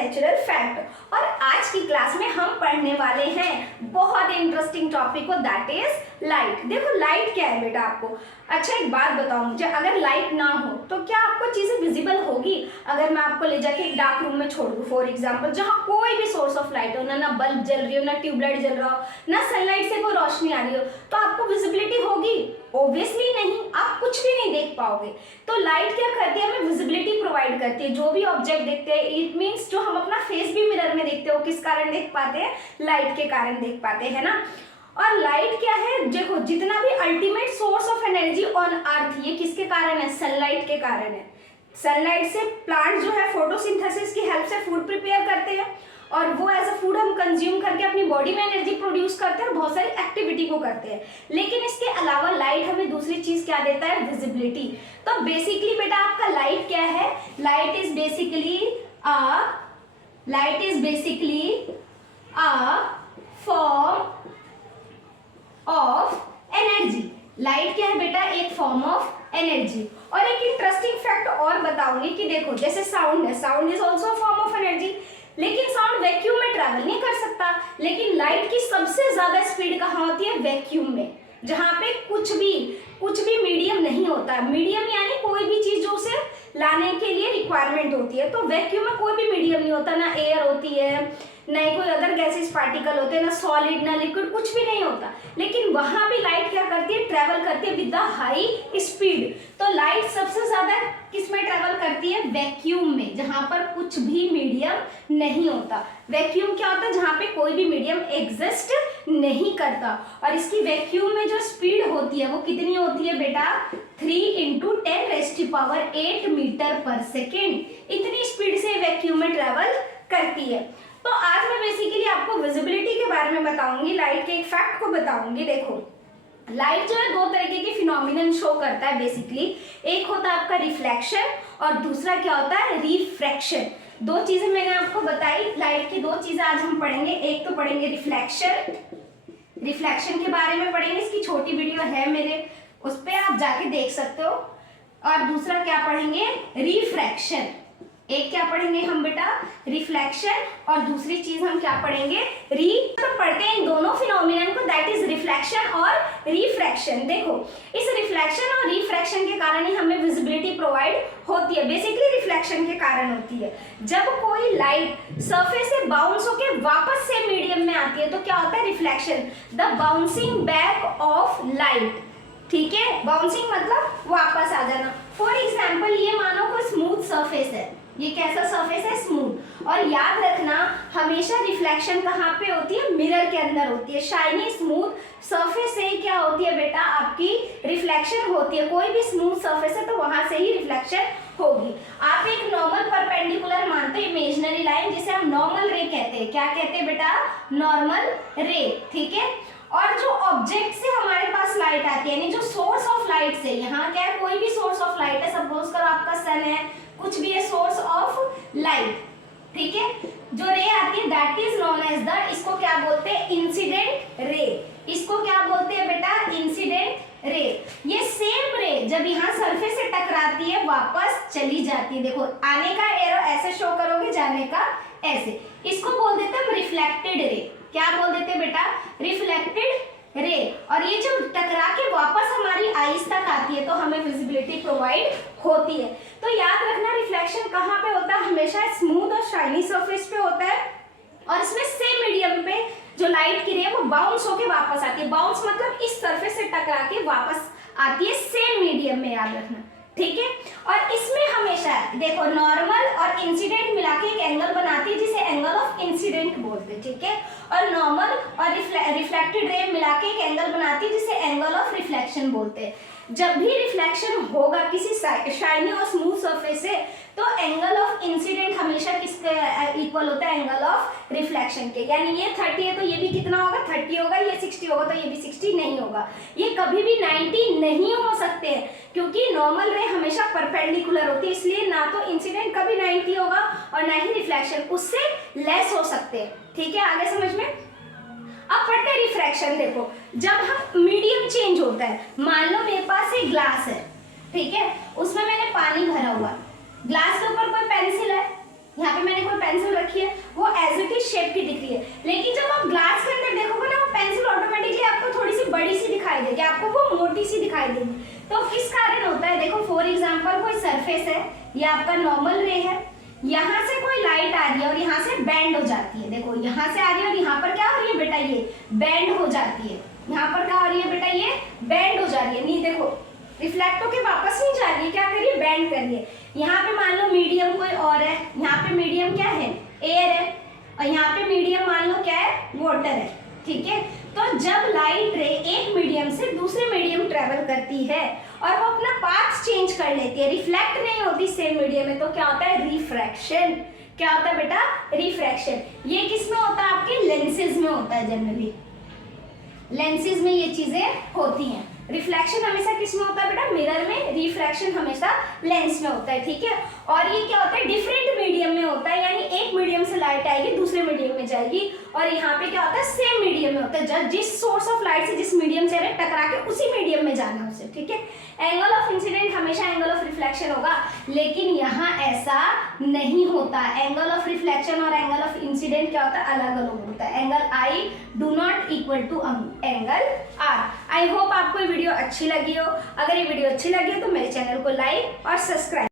Natural fact. और आज की क्लास में हम पढ़ने वाले हैं बहुत इंटरेस्टिंग टॉपिक को, दैट इज लाइट। देखो लाइट क्या है बेटा आपको। अच्छा एक बात बताओ मुझे, अगर लाइट ना हो तो क्या आपको चीजें विजिबल होगी? अगर मैं आपको ले जाके एक डार्क रूम में छोड़ दूं फॉर एग्जांपल, जहां कोई भी सोर्स ऑफ लाइट हो, ना बल्ब जल रही हो, ना ट्यूबलाइट जल रहा हो, ना सनलाइट से कोई रोशनी आ रही हो, तो आपको विजिबिलिटी होगी? ऑब्वियसली नहीं, आप कुछ भी नहीं देख पाओगे। तो लाइट क्या करती है, हमें विजिबिलिटी प्रोवाइड करती है। जो भी ऑब्जेक्ट देखते हैं, इट मीन्स जो हम अपना फेस भी मिरर में देखते हो, किस कारण देख पाते हैं? लाइट के कारण देख पाते हैं ना। और लाइट क्या है, देखो जितना भी ultimate source of energy on earth, ये किसके कारण है? सनलाइट के कारण है। सनलाइट से प्लांट जो है फोटोसिंथेसिस की हेल्प से फूड प्रिपेयर करते हैं, और वो एज अ फूड हम कंज्यूम करके अपनी बॉडी में एनर्जी प्रोड्यूस करते हैं और बहुत सारी एक्टिविटी को करते हैं। लेकिन इसके अलावा लाइट हमें दूसरी चीज क्या देता है? विजिबिलिटी। तो बेसिकली बेटा आपका लाइट क्या है? Light is basically a form of energy. Light क्या है बेटा? एक फॉर्म ऑफ एनर्जी। और एक इंटरेस्टिंग फैक्ट और बताऊंगी कि देखो जैसे साउंड है, sound is also form of energy, लेकिन साउंड वैक्यूम में ट्रैवल नहीं कर सकता। लेकिन लाइट की सबसे ज्यादा स्पीड कहाँ होती है? वैक्यूम में, जहां पे कुछ भी मीडियम नहीं होता। मीडियम यानी कोई भी चीज जो उसे लाने के लिए रिक्वायरमेंट होती है। तो वैक्यूम में कोई भी मीडियम नहीं होता, ना एयर होती है, ना ही कोई अदर गैसेस पार्टिकल होते हैं, ना सॉलिड ना लिक्विड, कुछ भी नहीं होता। लेकिन वहां भी लाइट क्या करती है? ट्रैवल करती है विद द हाई स्पीड। तो लाइट सबसे ज्यादा किस में ट्रैवल करती है? वैक्यूम में, जहां पर कुछ भी मीडियम नहीं होता। वैक्यूम क्या होता है? जहां पे कोई भी मीडियम एग्जिस्ट नहीं करता। और इसकी वैक्यूम में जो स्पीड होती है वो कितनी होती है बेटा? 3 × 10⁸ मीटर पर सेकेंड। इतनी स्पीड से वैक्यूम में ट्रैवल करती है। तो आज मैं बेसिकली आपको विजिबिलिटी के बारे में बताऊंगी, लाइट के एक फैक्ट को बताऊंगी। देखो लाइट जो है दो तरीके के फिनोमिनन शो करता है बेसिकली। एक होता है आपका रिफ्लेक्शन और दूसरा क्या होता है? रिफ्रैक्शन। दो चीजें मैंने आपको बताई, लाइट की दो चीजें आज हम पढ़ेंगे। एक तो पढ़ेंगे रिफ्लेक्शन के बारे में पढ़ेंगे, इसकी छोटी वीडियो है मेरे, उस पर आप जाके देख सकते हो। और दूसरा क्या पढ़ेंगे? रिफ्रैक्शन। एक क्या पढ़ेंगे हम बेटा? रिफ्लेक्शन, और दूसरी चीज हम क्या पढ़ेंगे? तो पढ़ते हैं इन दोनों फिनोमिनन को, दैट इज रिफ्लेक्शन और रिफ्रैक्शन। देखो इस रिफ्लेक्शन और रिफ्रैक्शन के कारण ही हमें विजिबिलिटी प्रोवाइड होती है। बेसिकली रिफ्लेक्शन के कारण होती है। जब कोई लाइट सरफेस से बाउंस होके वापस से मीडियम में आती है तो क्या होता है? Reflection, the bouncing back of light. ठीक है, बाउंसिंग मतलब वापस आ जाना। फॉर एग्जाम्पल ये मानो कोई स्मूथ सरफेस है, ये कैसा सरफेस है? स्मूथ। और याद रखना हमेशा रिफ्लेक्शन कहाँ पे होती है? मिरर के अंदर होती है। शाइनी स्मूथ सरफेस से क्या होती है बेटा? आपकी रिफ्लेक्शन होती है। कोई भी स्मूथ सरफेस है तो वहां से ही रिफ्लेक्शन होगी। आप एक नॉर्मल परपेंडिकुलर मानते हो इमेजिनरी लाइन, जिसे हम नॉर्मल रे कहते हैं। क्या कहते हैं बेटा? नॉर्मल रे। ठीक है। और जो ऑब्जेक्ट से हमारे पास लाइट आती है, यानी जो सोर्स ऑफ लाइट से, यहाँ क्या है? कोई भी सोर्स ऑफ लाइट है, सपोज करो आपका सन है, कुछ भी है सोर्स ऑफ लाइट। ठीक है, जो रे आती है that is known as the, इसको क्या बोलते हैं? Incident ray. इसको क्या बोलते हैं बेटा? Incident ray. ये सेम रे जब यहाँ सरफेस से टकराती है वापस चली जाती है। देखो आने का एरो ऐसे शो करोगे, जाने का ऐसे। इसको बोल देते हैं हम रिफ्लेक्टेड रे। क्या बोल देते हैं बेटा? Reflected ray. और ये जो टकरा के वापस हमारी आईज तक आती है तो हमें विजिबिलिटी प्रोवाइड होती है। तो याद रखना रिफ्लेक्शन कहाँ पे होता है? हमेशा स्मूथ और शाइनी सरफेस पे होता है, और इसमें सेम मीडियम पे जो लाइट की रे है वो बाउंस होके वापस आती है। बाउंस मतलब इस सरफेस से टकरा के वापस आती है सेम मीडियम में, याद रखना। ठीक है। और इसमें हमेशा देखो नॉर्मल और इंसिडेंट मिला के एक एंगल बनाती है जिसे एंगल ऑफ इंसिडेंट बोलते हैं। ठीक है। और नॉर्मल और रिफ्लेक्टेड रे मिला के एक एंगल बनाती है जिसे एंगल ऑफ रिफ्लेक्शन बोलते हैं। जब भी रिफ्लेक्शन होगा किसी शाइनी और स्मूथ सरफेस से तो एंगल ऑफ इंसिडेंट हमेशा किसके इक्वल होता है? एंगल ऑफ रिफ्लेक्शन के। यानी ये 30 है तो ये भी कितना होगा? 30 होगा। ये 60 होगा तो ये भी 60 नहीं होगा। ये कभी भी 90 नहीं हो सकते हैं, क्योंकि नॉर्मल रे हमेशा परपेंडिकुलर होती है, इसलिए ना तो इंसिडेंट कभी 90 होगा और ना ही रिफ्लेक्शन, उससे लेस हो सकते हैं। ठीक है, आगे समझ में। अब पढ़ते हैं रिफ्रैक्शन। देखो जब हम मीडियम चेंज होता है, मान लो मेरे पास एक ग्लास है, ठीक है, उसमें मैंने पानी भरा हुआ, ग्लास के ऊपर कोई पेंसिल है, यहाँ पे मैंने कोई पेंसिल रखी है, वो एज इट इज शेप की दिख रही है, लेकिन जब आप ग्लास के अंदर देखोगे ना, वो पेंसिल ऑटोमेटिकली आपको थोड़ी सी बड़ी सी दिखाई देगी, आपको वो मोटी सी दिखाई देगी। तो किस कारण होता है? देखो फॉर एग्जाम्पल कोई सरफेस है, ये आपका नॉर्मल रे है, यहाँ से कोई लाइट आ रही है और यहाँ से बेंड हो जाती है। देखो यहाँ से आ रही है और यहाँ पर क्या हो रही है बेटा, ये बेंड हो जाती है। यहाँ पर क्या हो रही है बेटा, ये बेंड हो जा रही है। नहीं देखो रिफ्लेक्ट होके वापस नहीं जा रही है, क्या कर रही है, बेंड कर रही है। यहाँ पे मान लो मीडियम कोई और है, यहाँ पे मीडियम क्या है, एयर है, और यहाँ पे मीडियम मान लो क्या है, वाटर है, ठीक है। तो जब लाइट रे एक मीडियम से दूसरे मीडियम ट्रेवल करती है और वो अपना पाथ चेंज कर लेती है, रिफ्लेक्ट नहीं होती सेम मीडियम में, तो क्या होता है, रिफ्रैक्शन। क्या होता है बेटा, रिफ्रैक्शन। ये किस में होता है, आपके लेंसेज में होता है, जनरली लेंसेज में ये चीजें होती हैं। रिफ्लेक्शन हमेशा किस में होता है बेटा, मिरर में, रिफ्रैक्शन हमेशा लेंस में होता है, ठीक है। और ये क्या होता है, डिफरेंट मीडियम में होता है, यानी एक मीडियम से लाइट आएगी दूसरे मीडियम में जाएगी, और यहाँ पे क्या होता है, सेम मीडियम में होता है, जिस सोर्स ऑफ लाइट से जिस मीडियम से हमें टकरा के उसी मीडियम में जाना है उसे, ठीक है। एंगल ऑफ इंसिडेंट हमेशा एंगल ऑफ रिफ्लेक्शन होगा, लेकिन यहाँ ऐसा नहीं होता। एंगल ऑफ रिफ्लेक्शन और एंगल ऑफ इंसिडेंट क्या होता है, अलग अलग होता है। Angle I do not equal to angle R. I hope आपको ये वीडियो अच्छी लगी हो। अगर ये वीडियो अच्छी लगी हो तो मेरे चैनल को लाइक और सब्सक्राइब